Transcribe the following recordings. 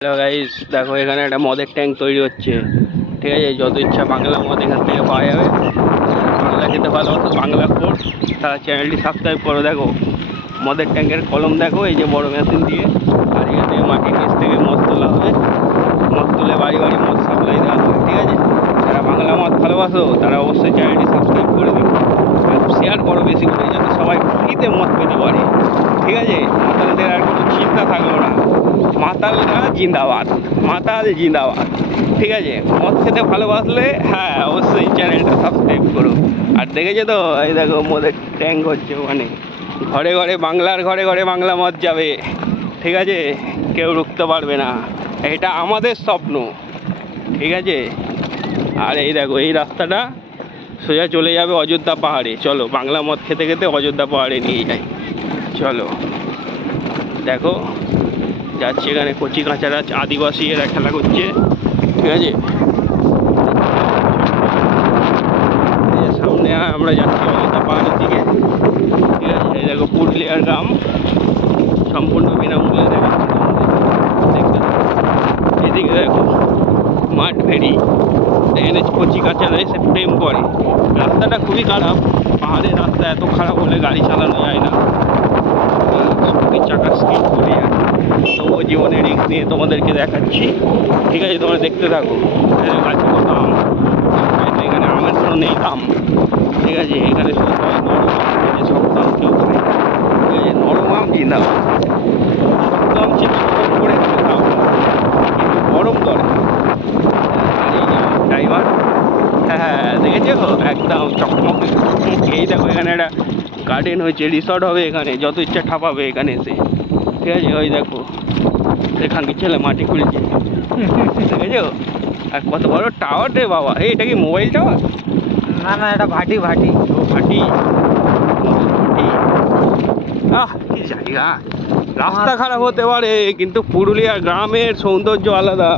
Hello guys, দেখো এখানে একটা মদের ট্যাঙ্ক তৈরি হচ্ছে। ঠিক আছে, যত ইচ্ছা বাংলা মদ এখান থেকে পাওয়া যাবে। বাংলা খেতে ভালোবাসো, বাংলা কোর্স, তারা চ্যানেলটি সাবস্ক্রাইব করো। দেখো মদের ট্যাঙ্কের কলম, দেখো এই যে বড় মেশিন দিয়ে, আর এখান থেকে মাটির নিচ থেকে মদ তোলা হবে। মদ তুলে বাড়ি বাড়ি মদ সাপ্লাই দেওয়া হবে। ঠিক আছে, যারা বাংলা মদ ভালোবাসো তারা অবশ্যই চ্যানেলটি সাবস্ক্রাইব করে দিও আর শেয়ার করো বেশি করে, যাতে সবাই ফ্রিতে মদ পেতে পারে। ঠিক আছে, মাতালদের আর কোনো চিন্তা থাকলো না। মাতালরা জিন্দাবাদ, মাতাল জিন্দাবাদ। ঠিক আছে, মদ খেতে ভালোবাসলে হ্যাঁ অবশ্যই চ্যানেলটা সাবস্ক্রাইব করো। আর দেখেছো তো, এই দেখো মদের ট্যাঙ্ক হচ্ছে ওখানে। ঘরে ঘরে বাংলার ঘরে ঘরে বাংলা মদ যাবে। ঠিক আছে, কেউ রুখতে পারবে না, এটা আমাদের স্বপ্ন। ঠিক আছে, আর এই দেখো এই রাস্তাটা সোজা চলে যাবে অযোধ্যা পাহাড়ে। চলো বাংলা মদ খেতে খেতে অযোধ্যা পাহাড়ে নিয়ে যাই। চলো দেখো যাচ্ছে, এখানে কচি কাঁচারা আদিবাসী এরা খেলা করছে। ঠিক আছে, সামনে আমরা যাচ্ছি অযোধ্যা পাহাড়ের দিকে। ঠিক আছে, এই দেখো পুরুলিয়ার গ্রাম, সম্পূর্ণ বিনামূল্যে দেখাচ্ছি তোমাদের। এদিকে দেখো মাঠ ভেড়ি, এখানে কচি কাঁচারা এসে প্রেম করে। রাস্তাটা খুবই খারাপ, পাহাড়ের রাস্তা এত খারাপ হলে গাড়ি চালানো যায় না, চাকা স্কিড করে যায়। তবুও জীবনের রিস্ক নিয়ে তোমাদেরকে দেখাচ্ছি। ঠিক আছে, তোমরা দেখতে থাকো। গাছে কত আম, এখানে আমের কোনো নেই দাম। ঠিক আছে, এখানে শুধু সবাই নরম আম, সব দাম কেউ খায়। ঠিক আছে, নরম আম জিন্দাবাদ। শক্ত আম চিন্তা করে খাও, কিন্তু গরম করে। আর এই যে ড্রাইভার, হ্যাঁ দেখেছো একদম চকমকে। এই দেখো এখানে একটা গার্ডেন হয়েছে, রিসর্ট হবে এখানে, যত ইচ্ছা ঠাপাবে এখানে এসে। ঠিক আছে, ওই দেখো এখানকার ছেলে মাটি খুলছে, দেখেছো? আর কত বড় টাওয়ার রে বাবা! এটা কি মোবাইল টাওয়ার? না না, এটা ভাটি ভাটি। ও ভাটি। আহ কি জায়গা! রাস্তা খারাপ হতে পারে, কিন্তু পুরুলিয়া গ্রামের সৌন্দর্য আলাদা।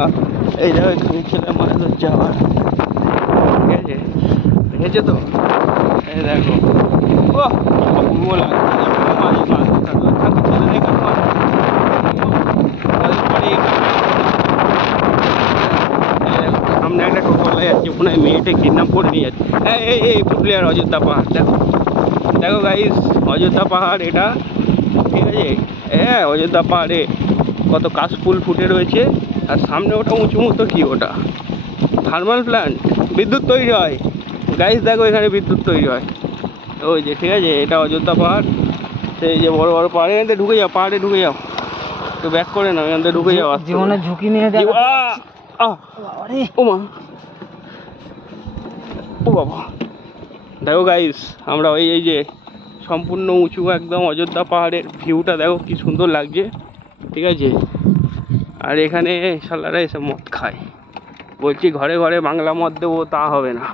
এই দেখো এখানে ছেলে মাছ ধরছে আবার। ঠিক আছে, দেখেছো তো? এই দেখো অপূর্ব লাগছে। সামনে একটা টোটোলা যাচ্ছে, মনে হয় মেয়েটা কিডন্যাপ করে নিয়ে যাচ্ছে। এই পুরুলিয়ার অযোধ্যা পাহাড় দেখো, দেখো গাইস অযোধ্যা পাহাড় এটা। ঠিক আছে, হ্যাঁ অযোধ্যা পাহাড়ে কত কাশফুল ফুটে রয়েছে। আর সামনে ওটা উঁচু মতো, কি ওটা? থার্মাল প্ল্যান্ট, বিদ্যুৎ তৈরি হয়। গাইস দেখো এখানে বিদ্যুৎ তৈরি হয় ওই যে। ঠিক আছে, এটা অযোধ্যা পাহাড়। সেই যে বড় বড় পাহাড়, এখান থেকে ঢুকে যাও, পাহাড়ে ঢুকে যাও, তো ব্যাক করে নাও, এখান থেকে ঢুকে যাও। জীবনের ঝুঁকি নিয়ে যাও। ও মা, ও বাবা! দেখো গাইস, আমরা এই যে সম্পূর্ণ উঁচু একদম অযোধ্যা পাহাড়ের ভিউটা দেখো কি সুন্দর লাগছে। ঠিক আছে, আর এখানে শালারা এসে মদ খায়। বলছি ঘরে ঘরে বাংলা মদ দেবো, তা হবে না।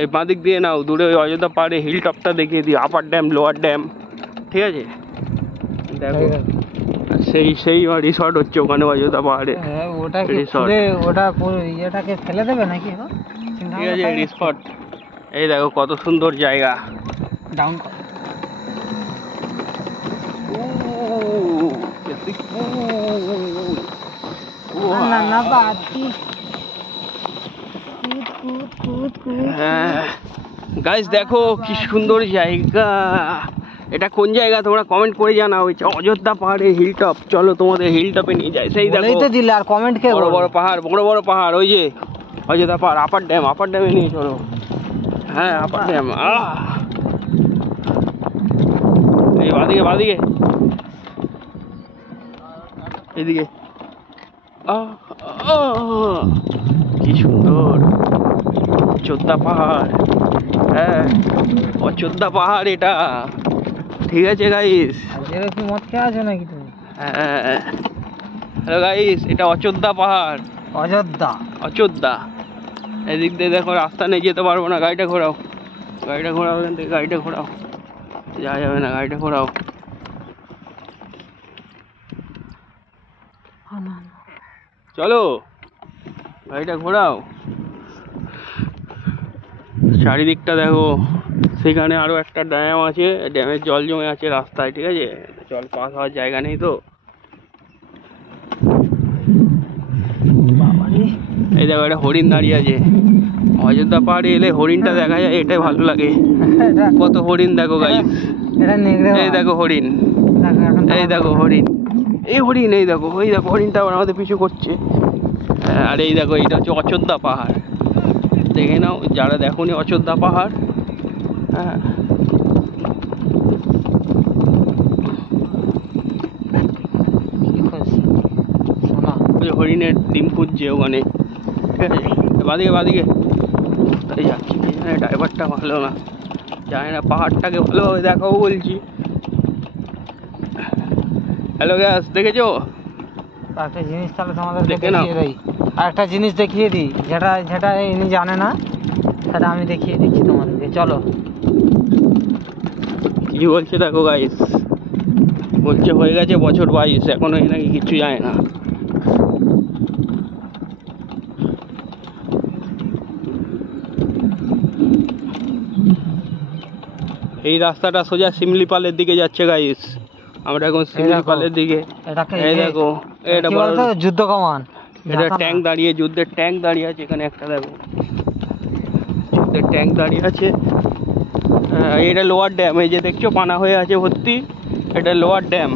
এই বাঁদিক দিয়ে নাও, দূরে ওই অযোধ্যা পাহাড়ে হিল টপটা দেখিয়ে দিই, আপার ড্যাম লোয়ার ড্যাম। ঠিক আছে, দেখো সেই রিসর্ট হচ্ছে ওখানে অযোধ্যা পাহাড়ে। ওটা ইয়েটাকে ফেলে দেবে নাকি? ঠিক আছে, রিসর্ট। এই দেখো কত সুন্দর জায়গা। ডাউন হ্যাঁ গাইস দেখো কি সুন্দর জায়গা। এটা কোন জায়গা তোমরা কমেন্ট করে জানাও। অযোধ্যা পাহাড়ে হিল টপ, চলো তোমাদের হিল টপে নিয়ে যাই। সেই দেখো তো দিলে, আর কমেন্ট কে? বড় বড় পাহাড়, বড় বড় পাহাড়, ওই যে অযোধ্যা পাহাড়। আপার ড্যাম, আপার ড্যামে নিয়ে চলো। হ্যাঁ আপার ড্যাম। এই বাদিকে বাদিকে, এদিকে। কি সুন্দর অযোধ্যা পাহাড়। হ্যাঁ অযোধ্যা পাহাড় এটা। ঠিক আছে গাইস, কি মদ খেয়ে আছো নাকি তুমি? হ্যাঁ হ্যালো গাইস, এটা অযোধ্যা পাহাড়। অযোধ্যা, অযোধ্যা। এদিক দিয়ে দেখো রাস্তা নেই, যেতে পারবো না। গাড়িটা ঘোরাও, গাড়িটা ঘোরাও, এখান থেকে গাড়িটা ঘোরাও। যাওয়া যাবে না, গাড়িটা ঘোরাও। চলো গাড়িটা ঘোরাও। চারিদিকটা দেখো, সেখানে আরো একটা ড্যাম আছে, ড্যামের জল জমে আছে রাস্তায়। ঠিক আছে, জল পাস হওয়ার জায়গা নেই তো। বাবারে এই দেখো একটা হরিণ দাঁড়িয়ে আছে। অযোধ্যা পাহাড়ে এলে হরিণটা দেখা যায়, এটাই ভালো লাগে। এটা কত হরিণ দেখো গাইস। এটা নেগড়ে এই দেখো হরিণ, দেখো এখন এই দেখো হরিণ, এই হরিণ, এই দেখো, ওই দেখো হরিণটা আবার আমাদের পিছু করছে। আর এই দেখো, এইটা হচ্ছে অযোধ্যা পাহাড়। দেখে নাও যারা দেখোনি অযোধ্যা পাহাড়। হ্যাঁ, কি করছি শোনা ওই হরিণের ডিম খুঁজছে ওখানে। ঠিক আছে, বাদিকে বাদিকে তাই যাচ্ছি। ড্রাইভারটা ভালো না, জানি না পাহাড়টাকে ভালোভাবে দেখাবো বলছি। হ্যালো গ্যাস, দেখেছো? একটা জিনিস তাহলে তোমাদেরকে দেখে নাও। দেখিয়ে দিই, আর একটা জিনিস দেখিয়ে দিই যেটা যেটা ইনি জানে না, সেটা আমি দেখিয়ে দিচ্ছি তোমাদেরকে। চলো। কি বলছে দেখো গাইস, বলছে হয়ে গেছে বছর 22, এখনো নাকি কিছু যায় না। এই রাস্তাটা সোজা শিমলিপালের দিকে যাচ্ছে গাইস। আমরা এখন শিমলিপালের দিকে। এটাকে এই দেখো, এটা কি বড় বলতো, যুদ্ধ কমান। এটা ট্যাঙ্ক দাঁড়িয়ে, যুদ্ধের ট্যাঙ্ক দাঁড়িয়ে আছে এখানে একটা, দেখো যুদ্ধের ট্যাঙ্ক দাঁড়িয়ে আছে। এটা লোয়ার ড্যাম, এই যে দেখছো পানা হয়ে আছে ভর্তি, এটা লোয়ার ড্যাম।